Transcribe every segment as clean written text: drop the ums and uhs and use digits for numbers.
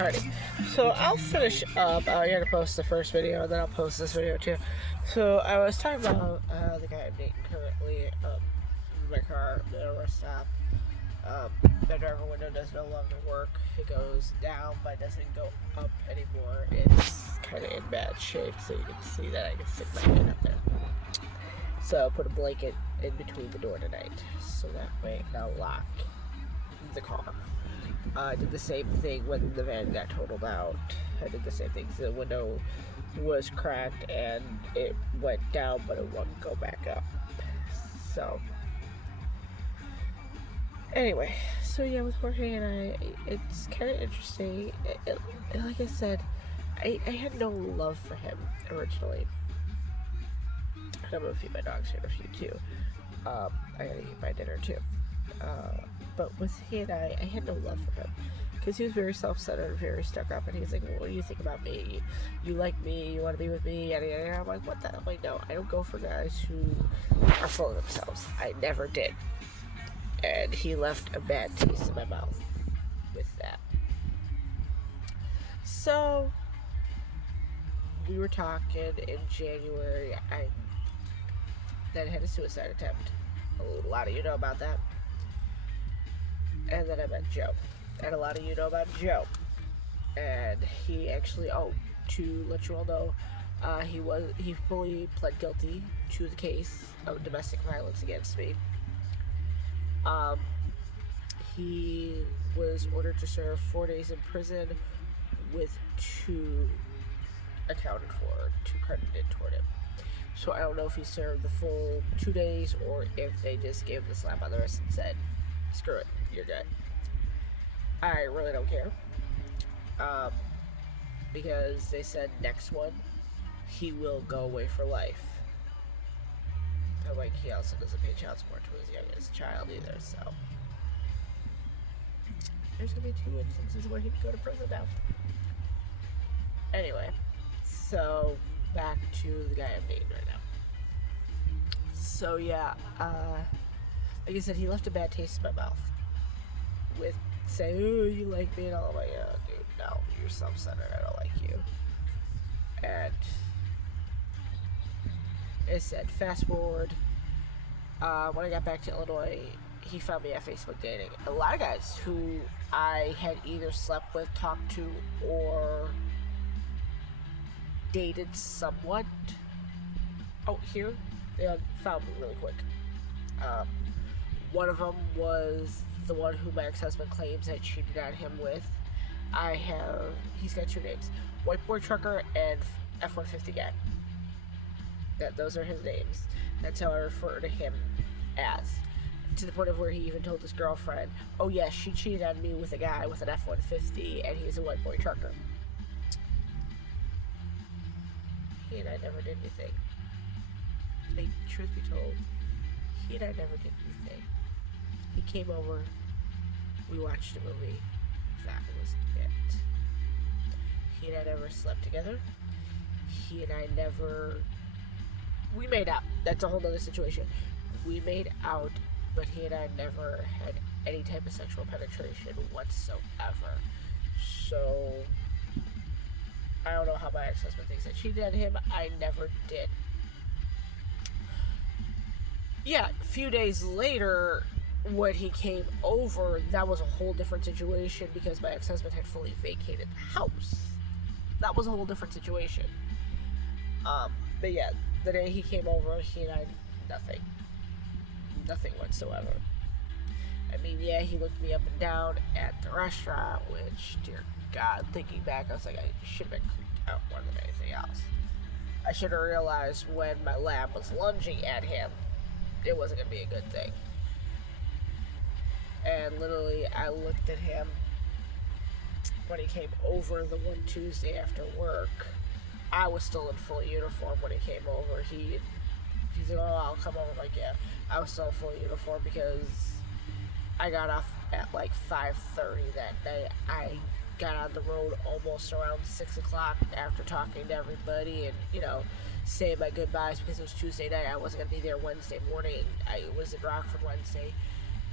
Alrighty, so I'll finish up. I gotta post the first video, and then I'll post this video too. So I was talking about the guy I'm dating currently. My car, the rest stop. The driver window does no longer work. It goes down, but doesn't go up anymore. It's kind of in bad shape, so you can see that I can stick my hand up there. So I'll put a blanket in between the door tonight, so that way I'll lock the car. I did the same thing when the van got totaled out. I did the same thing. So the window was cracked and it went down, but it wouldn't go back up. So, anyway, so yeah, with Jorge and I, it's kind of interesting. Like I said, I had no love for him originally. I'm gonna feed my dogs here in a few too. I gotta eat my dinner too. But with he and I had no love for him because he was very self-centered, very stuck up, and he's like, well, "What do you think about me? You like me? You want to be with me?" And I'm like, "What the?" I'm like, "No, I don't go for guys who are full of themselves. I never did." And he left a bad taste in my mouth with that. So we were talking in January. I then had a suicide attempt. A lot of you know about that. And then I met Joe. And a lot of you know about Joe. And he actually, to let you all know, he fully pled guilty to the case of domestic violence against me. He was ordered to serve 4 days in prison with 2 accounted for, 2 credited toward him. So I don't know if he served the full 2 days or if they just gave him the slap on the wrist and said, "Screw it, you're good." I really don't care. Because they said next one, he will go away for life. I'm like, he also doesn't pay child support to his youngest child either, so. There's gonna be 2 instances where he can go to prison now. Anyway, so back to the guy I'm dating right now. So yeah, like I said, he left a bad taste in my mouth with saying, "Oh, you like me," and all. I'm like, "Oh, dude, no, you're self-centered. I don't like you." And it said, fast forward, when I got back to Illinois, he found me at Facebook dating. A lot of guys who I had either slept with, talked to, or dated somewhat. Here, they found me really quick. One of them was the one who my ex-husband claims I cheated on him with. He's got 2 names: White Boy Trucker and F-150 Guy. Those are his names. That's how I refer to him as. To the point of where he even told his girlfriend, "Oh yeah, she cheated on me with a guy with an F-150 and he's a White Boy Trucker." He and I never did anything. Like, truth be told, he and I never did anything. He came over, we watched a movie, that was it. He and I never slept together. He and I we made out. That's a whole other situation. We made out, but he and I never had any type of sexual penetration whatsoever. So, I don't know how my ex-husband thinks I cheated on him. I never did. Yeah, a few days later, when he came over, that was a whole different situation because my ex-husband had fully vacated the house. That was a whole different situation. But yeah, the day he came over, he and I, nothing. Nothing whatsoever. I mean, yeah, he looked me up and down at the restaurant, which, dear God, thinking back, I was like, I should have been creeped out more than anything else. I should have realized when my lab was lunging at him, it wasn't going to be a good thing. And literally, I looked at him when he came over the one Tuesday after work. I was still in full uniform when he came over. He's like, "Oh, I'll come over." I'm like, yeah. I was still in full uniform because I got off at like 5:30 that night. I got on the road almost around 6 o'clock after talking to everybody and, saying my goodbyes because it was Tuesday night. I wasn't going to be there Wednesday morning. I was in Rockford Wednesday,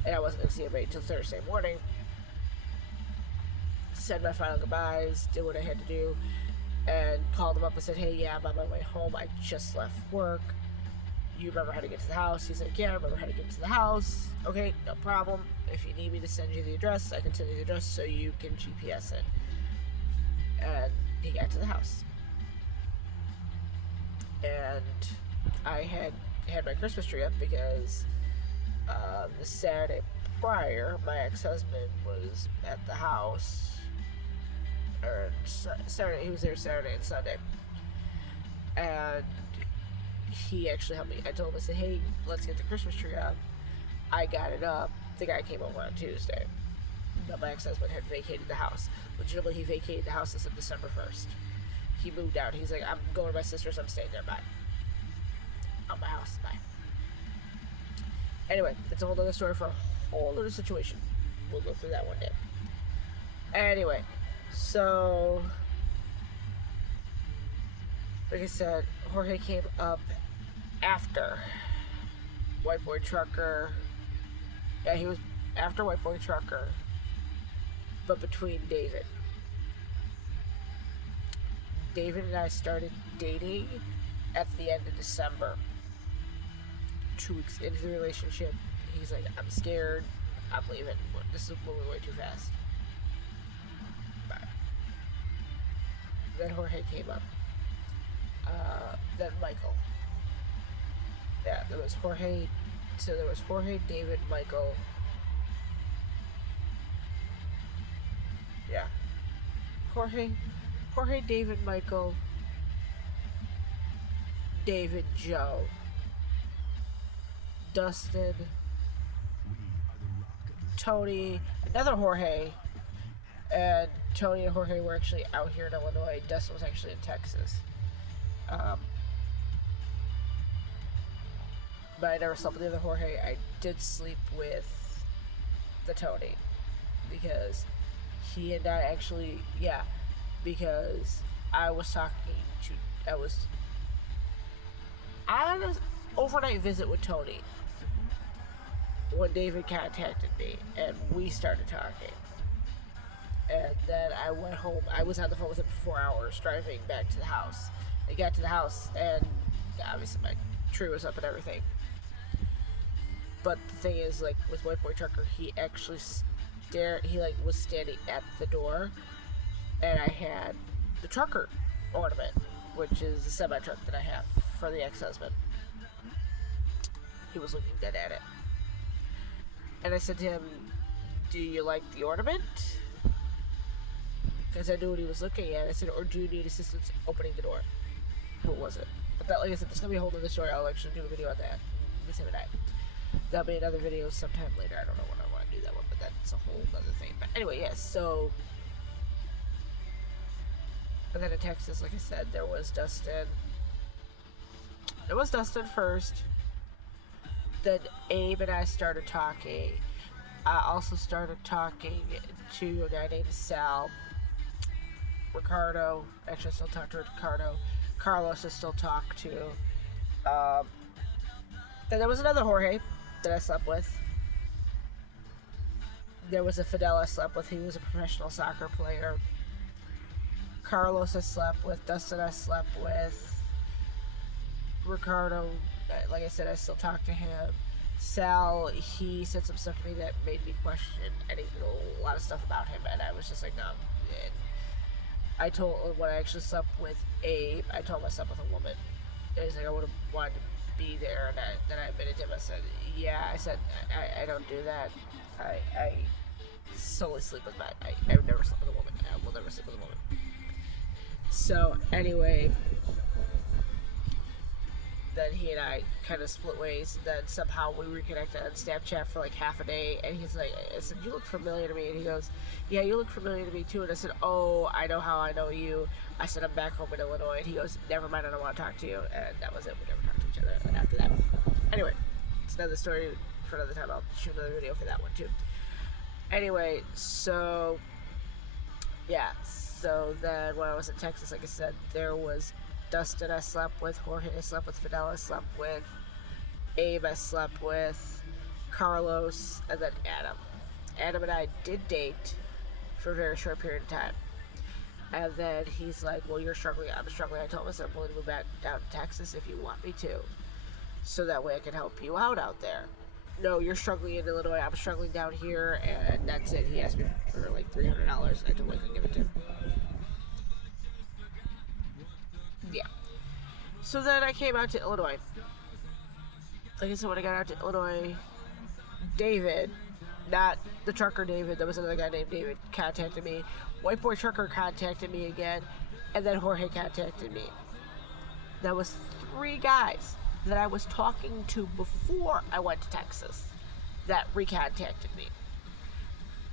and I wasn't going to see anybody until Thursday morning. said my final goodbyes, did what I had to do, and called him up and said, hey, yeah, I'm on my way home. I just left work. You remember how to get to the house? He's like, yeah, I remember how to get to the house. Okay, no problem. If you need me to send you the address, I can send you the address so you can GPS it. And he got to the house. And I had my Christmas tree up because the Saturday prior, my ex-husband was at the house. Or Saturday, he was there Saturday and Sunday. And he actually helped me. I told him, I said, hey, let's get the Christmas tree up. I got it up. The guy came over on Tuesday. But my ex-husband had vacated the house. Legitimately, he vacated the house as of December 1st. He moved out. He's like, I'm going to my sister's. I'm staying there. Bye. On my house. Bye. Anyway, it's a whole other story for a whole other situation. We'll go through that one day. Anyway, so like I said, Jorge came up after White Boy Trucker. Yeah, he was after White Boy Trucker, but between David. David and I started dating at the end of December. 2 weeks into the relationship, he's like, I'm scared, I'm leaving. This is moving way too fast. Bye. Then Jorge came up. Then Michael. Yeah, there was Jorge. So there was Jorge, David, Michael. Yeah. Jorge, David, Michael, David, Joe, Dustin, Tony, another Jorge, and Tony and Jorge were actually out here in Illinois. Dustin was actually in Texas. But I never slept with the other Jorge. I did sleep with the Tony because he and I actually, yeah, because I was on an overnight visit with Tony when David contacted me and we started talking. And then I went home. I was on the phone with him for 4 hours driving back to the house. I got to the house and obviously my tree was up and everything. But the thing is, like, with White Boy Trucker, he actually was standing at the door, and I had the trucker ornament, which is the semi-truck that I have for the ex-husband. He was looking dead at it. And I said to him, do you like the ornament? Because I knew what he was looking at. I said, or do you need assistance opening the door? What was it? But that, like I said, there's going to be a whole other story. I'll actually do a video on that with him and I. That'll be another video sometime later. I don't know when I want to do that one, but that's a whole other thing. But anyway, yes, so... And then in Texas, like I said, there was Dustin. There was Dustin first. Then Abe and I started talking. I also started talking to a guy named Sal. Ricardo. Actually, I still talk to Ricardo. Carlos I still talk to. Then there was another Jorge that I slept with. There was a Fidel I slept with. He was a professional soccer player. Carlos I slept with. Dustin I slept with. Ricardo, like I said, I still talk to him. Sal, he said some stuff to me that made me question a lot of stuff about him, and I was just like, no. And I told, when I actually slept with Abe, I told him I slept with a woman. And he's like, I would have wanted to be there, and then I admitted to him. I said, yeah, I don't do that. I solely sleep with men. I've never slept with a woman. I will never sleep with a woman. So anyway, then he and I kind of split ways. Then somehow we reconnected on Snapchat for like half a day, and he's like, I said, you look familiar to me. And he goes, yeah, you look familiar to me too. And I said, oh, I know how I know you. I said, I'm back home in Illinois. And he goes, never mind, I don't want to talk to you. And that was it. We never talked to each other after that. Anyway, it's another story for another time. I'll shoot another video for that one too. Anyway, so yeah, so then when I was in Texas, like I said, there was Dustin I slept with, Jorge I slept with, Fidel I slept with, Abe I slept with, Carlos, and then Adam. Adam and I did date for a very short period of time. And then he's like, well, you're struggling, I'm struggling. I told him I said, I'm willing to move back down to Texas if you want me to. So that way I can help you out there. No, you're struggling in Illinois, I'm struggling down here, and that's it. He asked me for like $300. I told him I couldn't give it to him. Yeah. So then I came out to Illinois. Like I said, when I got out to Illinois, David, not the trucker David, there was another guy named David, contacted me. White Boy Trucker contacted me again, and then Jorge contacted me. That was 3 guys that I was talking to before I went to Texas that recontacted me.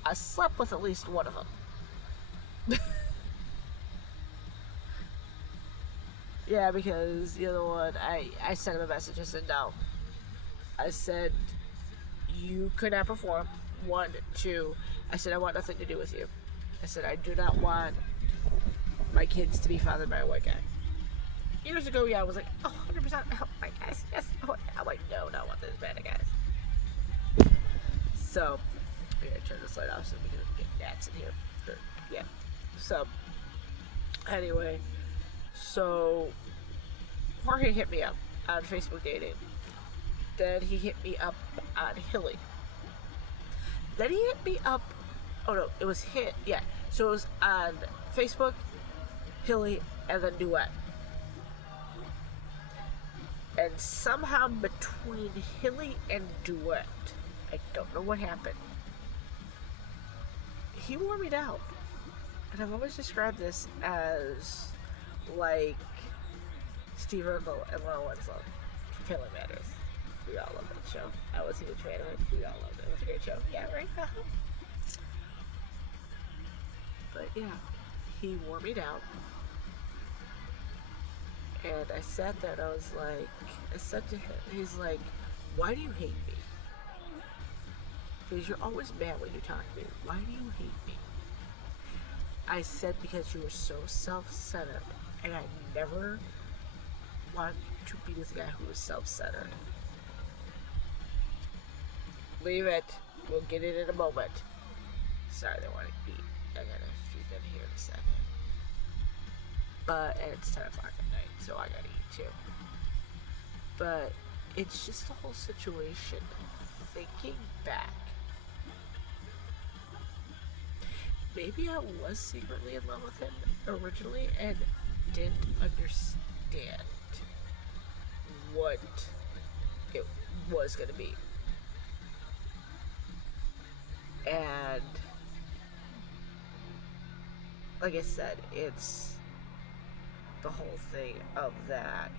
I slept with at least one of them. Yeah, because the other one, I sent him a message. I said, no. I said, you could not perform. 1, 2. I said, I want nothing to do with you. I said, I do not want my kids to be fathered by a white guy. Years ago, yeah, I was like, 100% help my guys. Yes. I'm like, no, not want those bad guys. So, I'm going to turn this light off so we can get gnats in here. Yeah. So, anyway, so Jorge hit me up on Facebook dating. Then he hit me up on Hilly. Then he hit me up. Oh no, it was hit. Yeah. So it was on Facebook, Hilly, and then Duet. And somehow between Hilly and Duet, I don't know what happened, he wore me down. And I've always described this as like Steve Urkel and Laura Winslow from Family Matters. We all love that show. I was a huge fan of it. We all loved it. It was a great show. Yeah, right? But yeah, he wore me down. And I sat there and I was like, I said to him, he's like, why do you hate me? Because you're always mad when you talk to me. Why do you hate me? I said, because you were so self-centered, and I never want to be with a guy who is self-centered. Leave it. We'll get it in a moment. Sorry, they want to eat. I gotta feed them here in a second. But it's 10 o'clock at night, so I gotta eat too. But it's just the whole situation. Thinking back, maybe I was secretly in love with him originally and didn't understand what it was going to be. And like I said, it's the whole thing of that